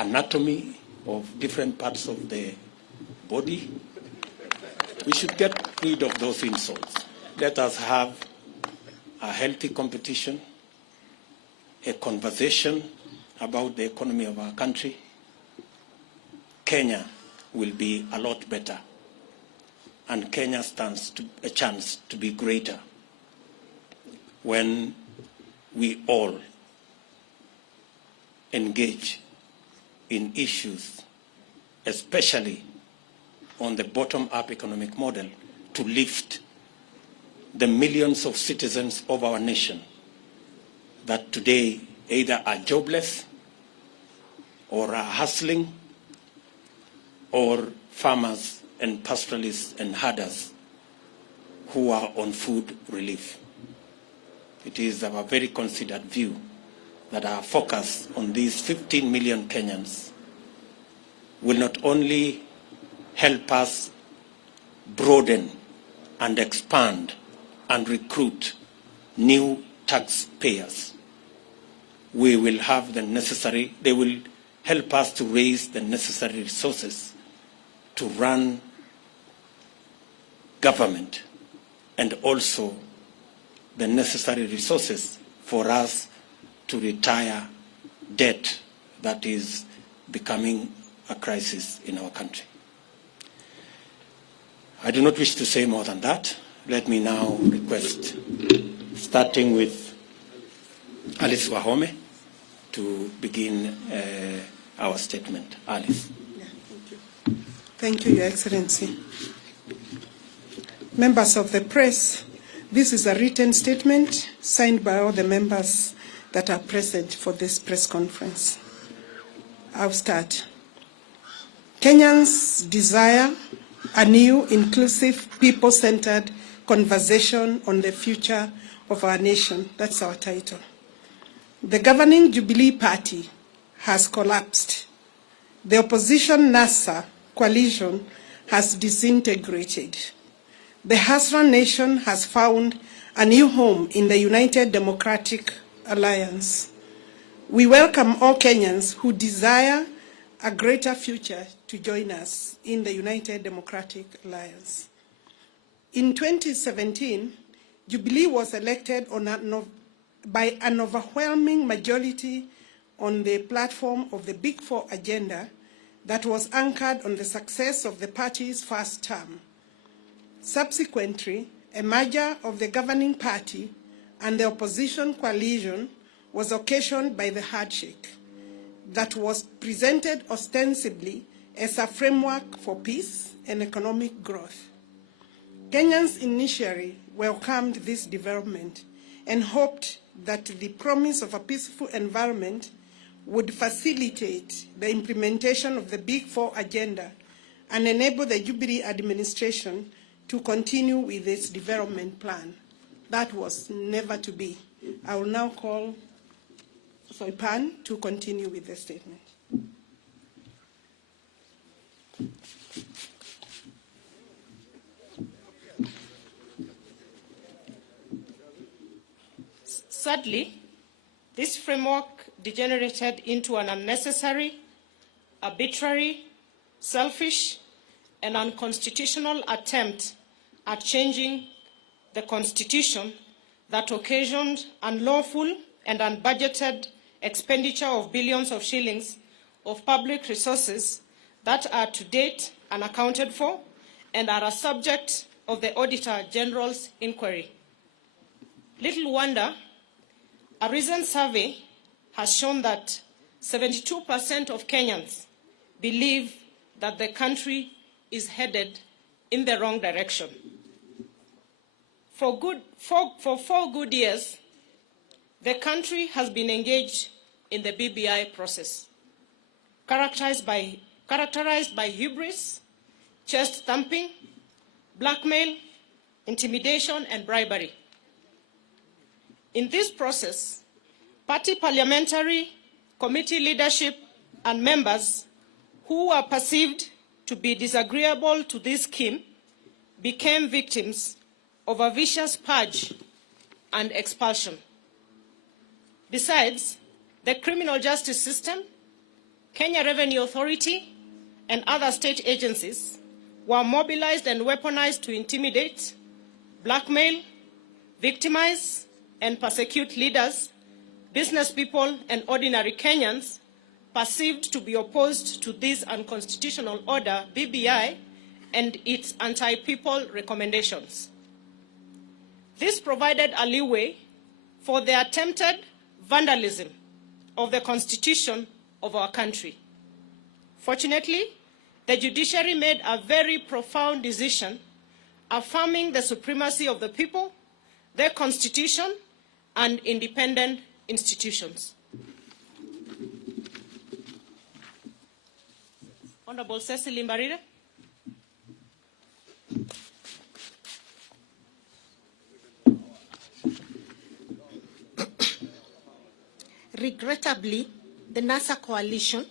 anatomy of different parts of the body. We should get rid of those insults. Let us have a healthy competition, a conversation about the economy of our country. Kenya will be a lot better, and Kenya stands a chance to be greater when we all engage in issues, especially on the bottom-up economic model, to lift the millions of citizens of our nation that today either are jobless or are hustling, or farmers and pastoralists and herders who are on food relief. It is our very considered view that our focus on these 15 million Kenyans will not only help us broaden and expand and recruit new taxpayers. We will have the necessary, they will help us to raise the necessary resources to run government, and also the necessary resources for us to retire debt that is becoming a crisis in our country. I do not wish to say more than that. Let me now request, starting with Alice Wahome, to begin our statement. Alice. Yeah, thank you. Thank you, Your Excellency. Members of the press, this is a written statement signed by all the members that are present for this press conference. I'll start. Kenyans desire a new, inclusive, people-centered conversation on the future of our nation. That's our title. The governing Jubilee Party has collapsed. The opposition NASA coalition has disintegrated. The Hasran nation has found a new home in the United Democratic Alliance. We welcome all Kenyans who desire a greater future to join us in the United Democratic Alliance. In 2017, Jubilee was elected by an overwhelming majority on the platform of the Big Four agenda that was anchored on the success of the party's first term. Subsequently, a merger of the governing party and the opposition coalition was occasioned by the handshake that was presented ostensibly as a framework for peace and economic growth. Kenyans initially welcomed this development and hoped that the promise of a peaceful environment would facilitate the implementation of the Big Four agenda and enable the Jubilee administration to continue with its development plan. That was never to be. I will now call Soipan to continue with the statement. Sadly, this framework degenerated into an unnecessary, arbitrary, selfish, and unconstitutional attempt at changing the Constitution that occasioned unlawful and unbudgeted expenditure of billions of shillings of public resources that are to date unaccounted for and are a subject of the Auditor General's inquiry. Little wonder, a recent survey has shown that 72% of Kenyans believe that the country is headed in the wrong direction. For 4 good years, the country has been engaged in the BBI process, characterized by hubris, chest thumping, blackmail, intimidation, and bribery. In this process, party parliamentary committee leadership and members who were perceived to be disagreeable to this scheme became victims of a vicious purge and expulsion. Besides, the criminal justice system Kenya Revenue Authority and other state agencies were mobilized and weaponized to intimidate, blackmail, victimize, and persecute leaders, business people, and ordinary Kenyans perceived to be opposed to this unconstitutional order, BBI, and its anti-people recommendations. This provided a leeway for the attempted vandalism of the Constitution of our country. Fortunately, the judiciary made a very profound decision affirming the supremacy of the people, their constitution, and independent institutions. Honorable Cecily Mbarire. Regrettably, the NASA coalition,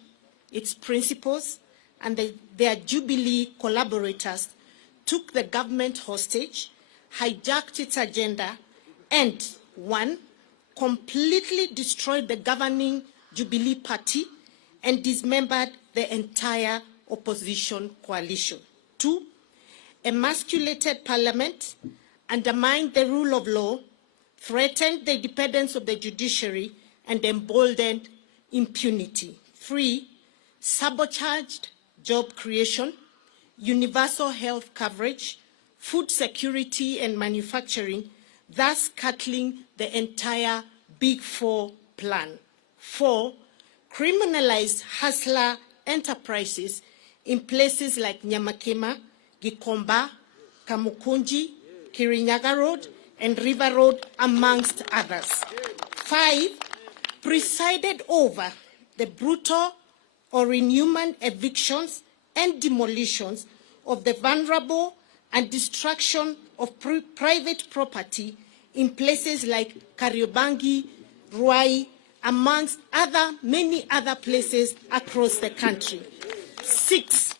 its principals, and their Jubilee collaborators took the government hostage, hijacked its agenda, and, one, completely destroyed the governing Jubilee party and dismembered the entire opposition coalition. Two, emasculated parliament, undermined the rule of law, threatened the independence of the judiciary, and emboldened impunity. Three, sabotaged job creation, universal health coverage, food security and manufacturing, thus cutting the entire Big Four plan. Four, criminalized hustler enterprises in places like Nyamakema, Gikomba, Kamukunji, Kirinyaga Road, and River Road, amongst others. Five, presided over the brutal or inhuman evictions and demolitions of the vulnerable and destruction of private property in places like Kariobangi, Ruai, amongst many other places across the country. Six,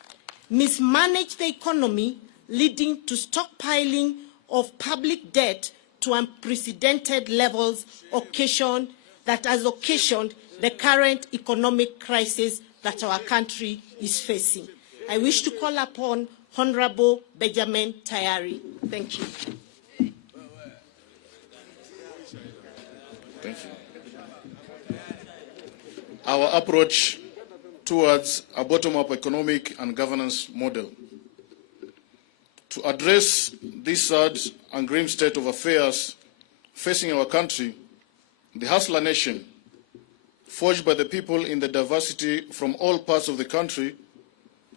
mismanaged the economy, leading to stockpiling of public debt to unprecedented levels that has occasioned the current economic crisis that our country is facing. I wish to call upon Honorable Benjamin Tayari. Thank you. Thank you. Our approach towards a bottom-up economic and governance model. To address this sad and grim state of affairs facing our country, the Hustler Nation, forged by the people in the diversity from all parts of the country,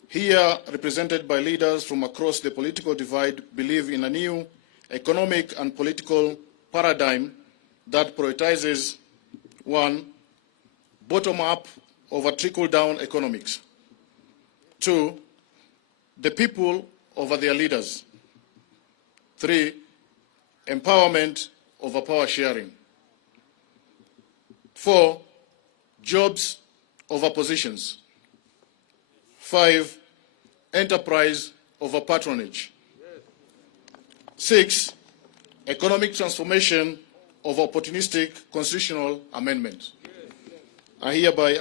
here represented by leaders from across the political divide, believe in a new economic and political paradigm that prioritizes, one, bottom-up over trickle-down economics. Two, the people over their leaders. Three, empowerment over power sharing. Four, jobs over positions. Five, enterprise over patronage. Six, economic transformation over opportunistic constitutional amendment. I hereby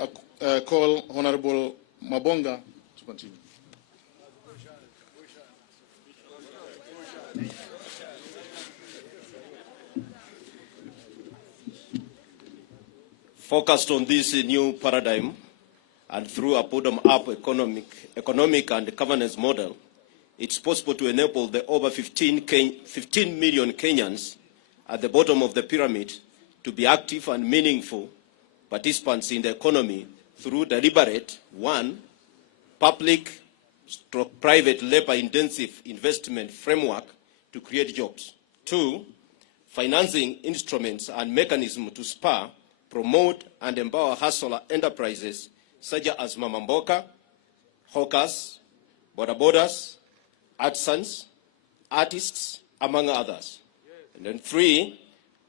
call Honorable Mabonga to continue. Focused on this new paradigm and through a bottom-up economic and governance model, it's possible to enable the over 15 million Kenyans at the bottom of the pyramid to be active and meaningful participants in the economy through deliberate, one, public/private labor-intensive investment framework to create jobs. Two, financing instruments and mechanisms to spur, promote, and empower hustler enterprises such as Mama Mboka, hawkers, bodabodas, artisans, artists, among others. And then three,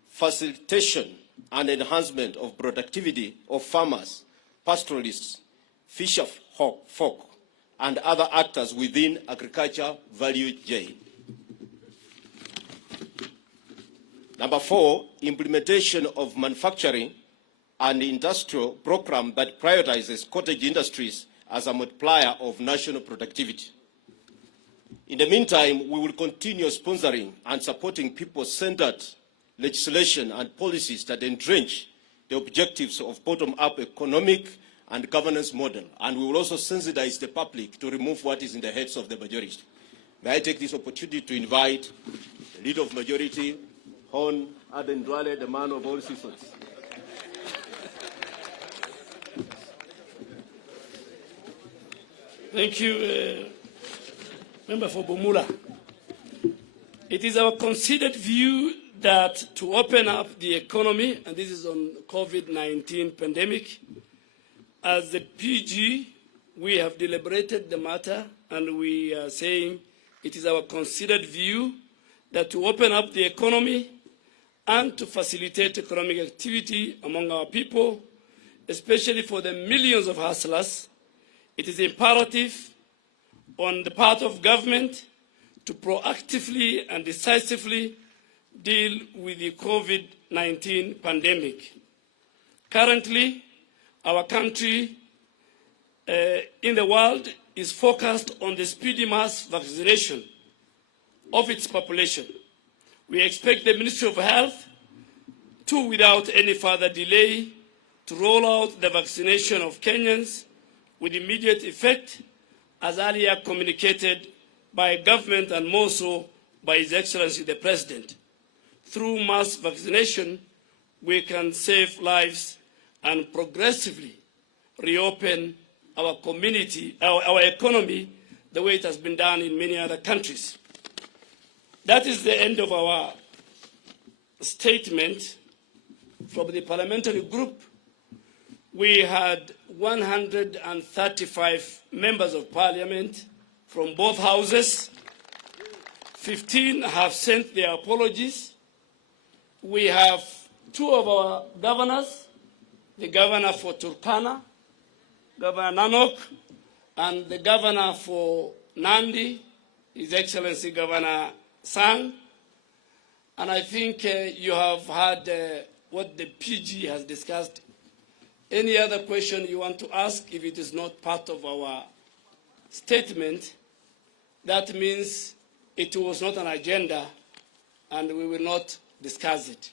facilitation and enhancement of productivity of farmers, pastoralists, fisher folk, and other actors within agriculture value chain. Number four, implementation of manufacturing an industrial program that prioritizes cottage industries as a multiplier of national productivity. In the meantime, we will continue sponsoring and supporting people-centered legislation and policies that entrench the objectives of bottom-up economic and governance model. And we will also sensitize the public to remove what is in the heads of the majority. May I take this opportunity to invite the leader of majority, Hon Aden Duale, the man of all seasons. Thank you, Member for Bumula. It is our considered view that to open up the economy, and this is on COVID-19 pandemic, as the PG, we have deliberated the matter, and we are saying it is our considered view that to open up the economy and to facilitate economic activity among our people, especially for the millions of hustlers, it is imperative on the part of government to proactively and decisively deal with the COVID-19 pandemic. Currently, our country in the world is focused on the speedy mass vaccination of its population. We expect the Ministry of Health to, without any further delay, to roll out the vaccination of Kenyans with immediate effect, as earlier communicated by government and more so by His Excellency the President. Through mass vaccination, we can save lives and progressively reopen our community, our economy, the way it has been done in many other countries. That is the end of our statement from the parliamentary group. We had 135 members of parliament from both houses. 15 have sent their apologies. We have 2 of our governors, the governor for Turkana, Governor Nanok, and the governor for Nandi, His Excellency Governor Sang. And I think you have heard what the PG has discussed. Any other question you want to ask, if it is not part of our statement, that means it was not an agenda and we will not discuss it.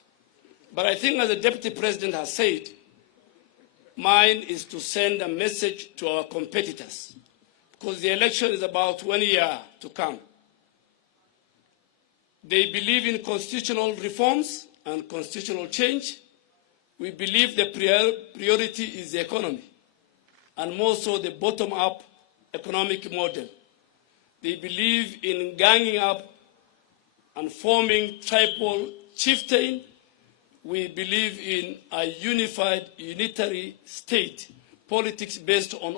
But I think, as the Deputy President has said, mine is to send a message to our competitors, because the election is about 1 year to come. They believe in constitutional reforms and constitutional change. We believe the priority is the economy, and more so the bottom-up economic model. They believe in ganging up and forming tribal chieftain. We believe in a unified, unitary state, politics based on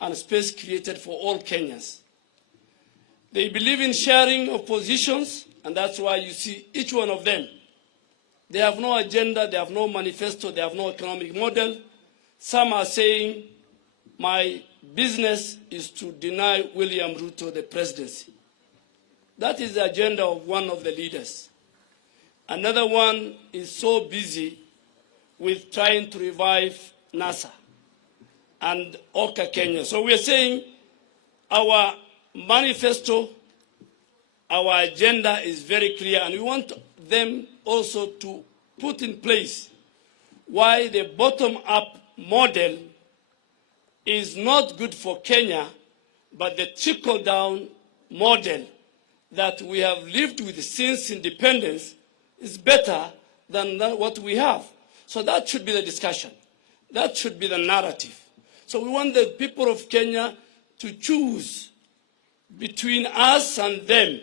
and space created for all Kenyans. They believe in sharing of positions, and that's why you see each one of them. They have no agenda, they have no manifesto, they have no economic model. Some are saying, my business is to deny William Ruto the presidency. That is the agenda of one of the leaders. Another one is so busy with trying to revive NASA and Oka Kenya. So we are saying our manifesto, our agenda is very clear, and we want them also to put in place why the bottom-up model is not good for Kenya, but the trickle-down model that we have lived with since independence is better than what we have. So that should be the discussion. That should be the narrative. So we want the people of Kenya to choose between us and them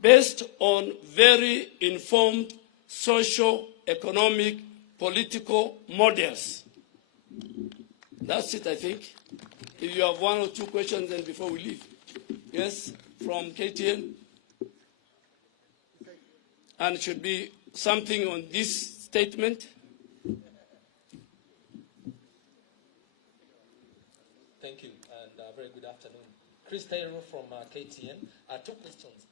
based on very informed social, economic, political models. That's it, I think. If you have 1 or 2 questions, then before we leave. Yes, from KTN. And it should be something on this statement. Thank you, and very good afternoon. Chris Taylor from KTN. 2 questions.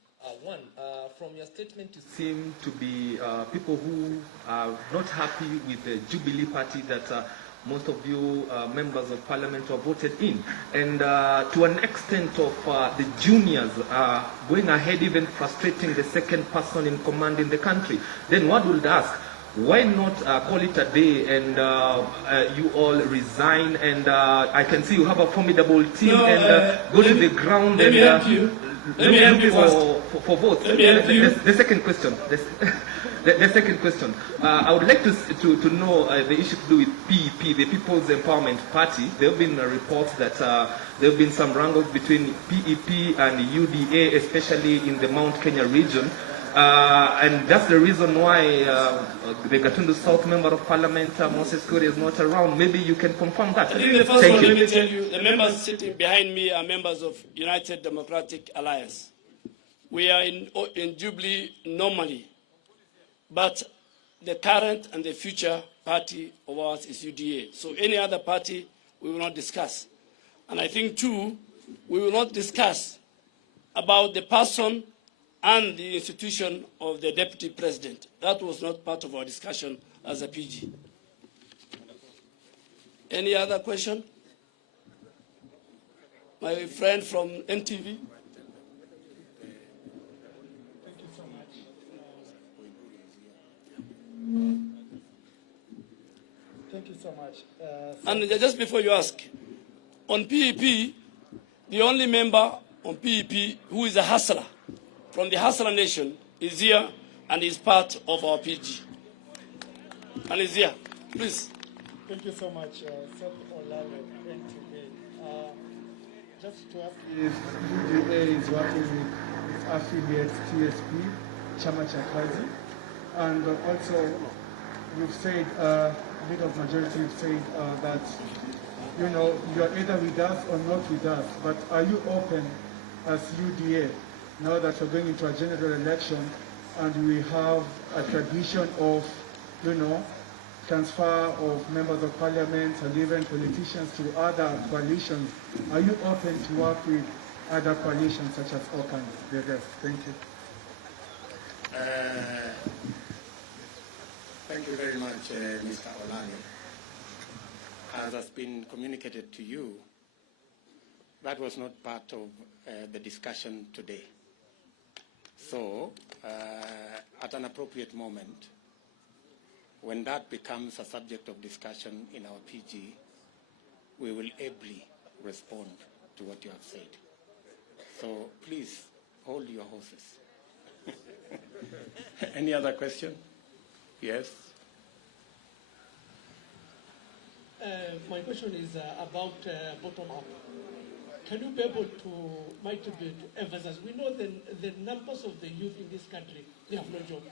From your statement, you seem to be people who are not happy with the Jubilee Party that most of you members of parliament were voted in. And to an extent of the juniors going ahead, even frustrating the second person in command in the country. Then one would ask, why not call it a day and you all resign? And I can see you have a formidable team go to the ground let and me help you. Let me help you for votes. Let me help you. The second question. The second question. I would like to know the issue to do with PEP, the People's Empowerment Party. There have been reports that there have been some wrangles between PEP and UDA, especially in the Mount Kenya region. And that's the reason why the Gatundu South Member of Parliament, Moses Kuri, is not around. Maybe you can confirm that. I think the first one, let me tell you, the members sitting behind me are members of United Democratic Alliance. We are in Jubilee normally, but the current and the future party of ours is UDA. So any other party, we will not discuss. And I think, too, we will not discuss about the person and the institution of the Deputy President. That was not part of our discussion as a PG. Any other question? My friend from NTV. Thank you so much. And just before you ask, on PEP, the only member on PEP who is a hustler from the Hustler Nation is here and is part of our PG. And is here. Please. Thank you so much, Seth Olale, NTV. Just to ask if UDA is working with its affiliate TSP, Chama cha Kazi, and also you've said, bit of majority have said that, you know, you're either with us or not with us, but are you open as UDA now that we're going into a general election and we have a tradition of, you know, transfer of members of parliament and even politicians to other coalitions? Are you open to work with other coalitions such as OCAN, the rest? Thank you. Thank you very much, Mr. Olani. As has been communicated to you, that was not part of the discussion today. So, at an appropriate moment, when that becomes a subject of discussion in our PG, we will ably respond to what you have said. So please, hold your horses. Any other question? Yes? My question is about bottom-up. Can you be able to emphasize? We know the numbers of the youth in this country, they have no job.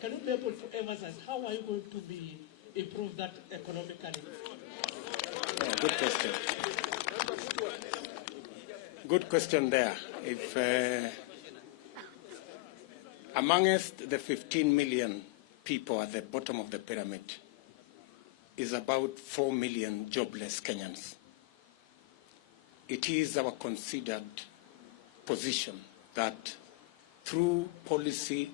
Can you be able to emphasize how are you going to improve that economically? Good question. Good question there. If amongst the 15 million people at the bottom of the pyramid is about 4 million jobless Kenyans. It is our considered position that through policy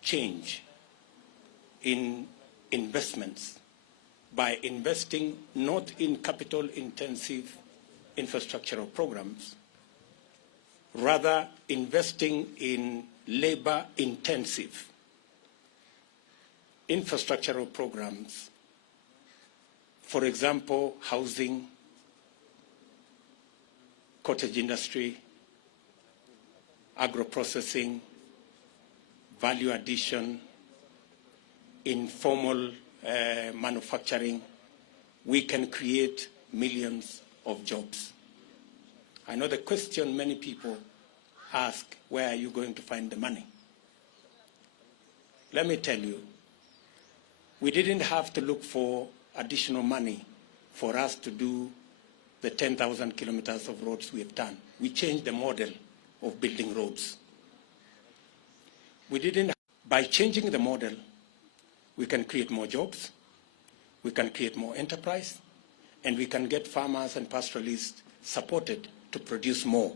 change in investments, by investing not in capital-intensive infrastructural programs, rather investing in labor-intensive infrastructural programs, for example, housing, cottage industry, agro-processing, value addition, informal manufacturing, we can create millions of jobs. I know the question many people ask, where are you going to find the money? Let me tell you, we didn't have to look for additional money for us to do the 10,000 kilometers of roads we have done. We changed the model of building roads. By changing the model, we can create more jobs, we can create more enterprise, and we can get farmers and pastoralists supported to produce more.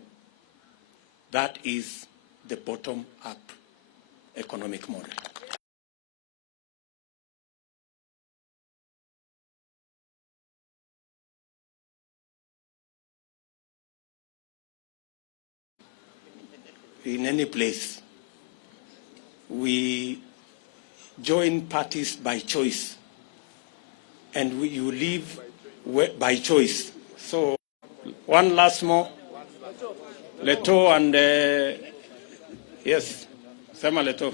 That is the bottom-up economic model. In any place, we join parties by choice, and you live by choice. So, one last more. Leto and yes, Sema Leto.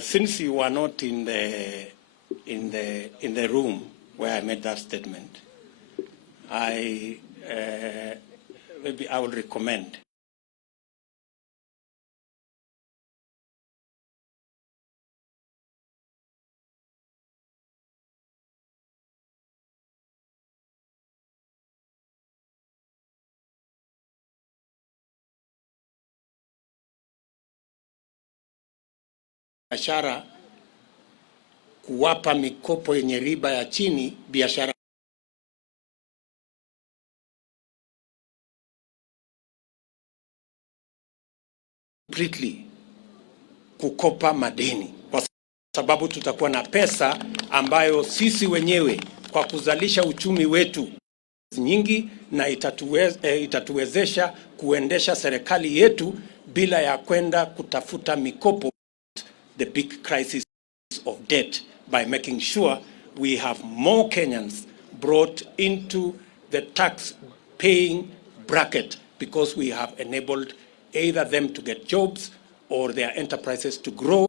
Since you were not in the room where I made that statement, maybe I will recommend biashara kuwapa mikopo yenye riba ya chini biashara completely kukopa madeni, kwa sababu tutakuwa na pesa ambayo sisi wenyewe kwa kuzalisha uchumi wetu nyingi, na itatuwezesha kuendesha serikali yetu bila ya kwenda kutafuta mikopo. The big crisis of debt by making sure we have more Kenyans brought into the tax paying bracket, because we have enabled either them to get jobs or their enterprises to grow.